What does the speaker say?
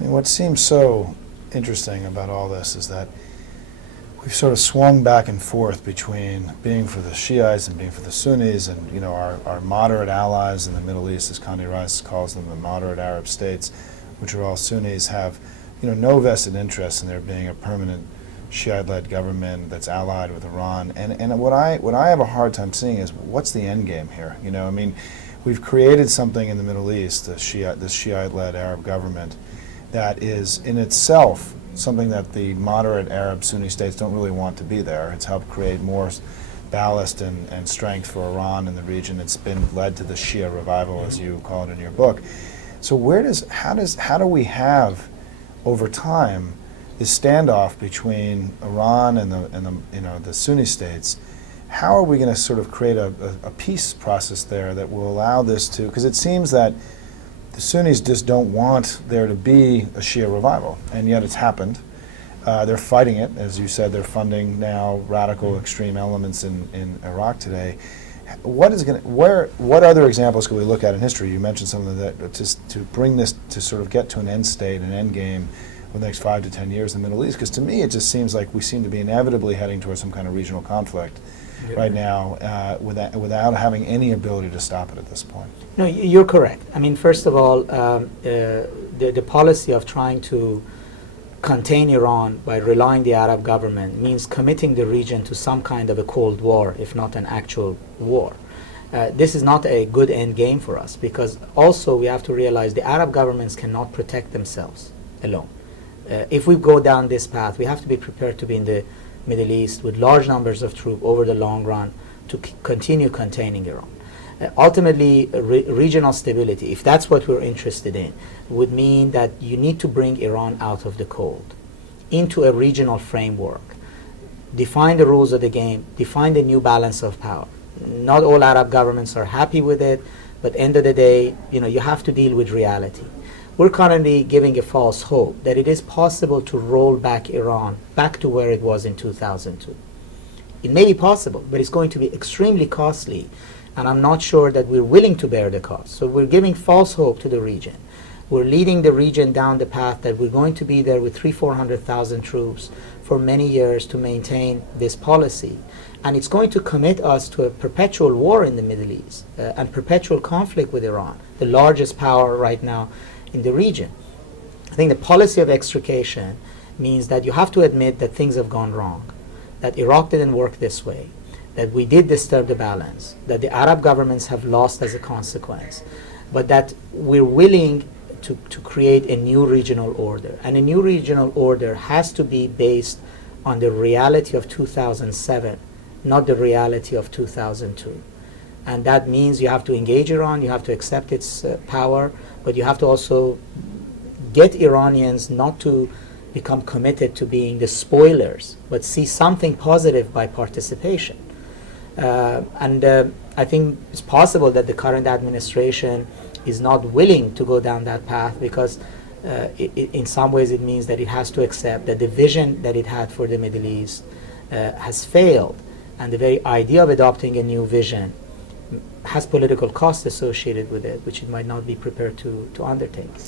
I mean, what seems so interesting about all this is that we've sort of swung back and forth between being for the Shiites and being for the Sunnis, and our moderate allies in the Middle East, as Condoleezza Rice calls them, the moderate Arab states, which are all Sunnis, have no vested interest in there being a permanent Shiite-led government that's allied with Iran. And what I have a hard time seeing is what's the end game here? I mean, we've created something in the Middle East, this Shiite-led Arab government, that is in itself something that the moderate Arab Sunni states don't really want to be there. It's helped create more ballast and strength for Iran in the region. It's been led to the Shia revival, as you call it in your book. So how do we have over time this standoff between Iran and the Sunni states? How are we going to sort of create a peace process there that will allow this to, because it seems that the Sunnis just don't want there to be a Shia revival, and yet it's happened. They're fighting it, as you said. They're funding now radical extreme elements in Iraq today. What other examples could we look at in history? You mentioned some of that, just to bring this to sort of get to an end state, an end game for the next 5 to 10 years in the Middle East, because to me it just seems like we seem to be inevitably heading towards some kind of regional conflict right now without having any ability to stop it at this point. No, you're correct. I mean, first of all, the policy of trying to contain Iran by relying the Arab government means committing the region to some kind of a Cold War, if not an actual war. This is not a good end game for us, because also we have to realize the Arab governments cannot protect themselves alone. If we go down this path, we have to be prepared to be in the Middle East with large numbers of troops over the long run to continue containing Iran. Ultimately, regional stability, if that's what we're interested in, would mean that you need to bring Iran out of the cold into a regional framework, define the rules of the game, define the new balance of power. Not all Arab governments are happy with it, but end of the day, you have to deal with reality. We're currently giving a false hope that it is possible to roll back Iran back to where it was in 2002. It may be possible, but it's going to be extremely costly, and I'm not sure that we're willing to bear the cost. So we're giving false hope to the region. We're leading the region down the path that we're going to be there with 300,000-400,000 troops for many years to maintain this policy. And it's going to commit us to a perpetual war in the Middle East and perpetual conflict with Iran, the largest power right now in the region. I think the policy of extrication means that you have to admit that things have gone wrong, that Iraq didn't work this way, that we did disturb the balance, that the Arab governments have lost as a consequence, but that we're willing to create a new regional order. And a new regional order has to be based on the reality of 2007, not the reality of 2002. And that means you have to engage Iran, you have to accept its power, but you have to also get Iranians not to become committed to being the spoilers, but see something positive by participation. I think it's possible that the current administration is not willing to go down that path because in some ways it means that it has to accept that the vision that it had for the Middle East has failed, and the very idea of adopting a new vision has political costs associated with it, which it might not be prepared to undertake.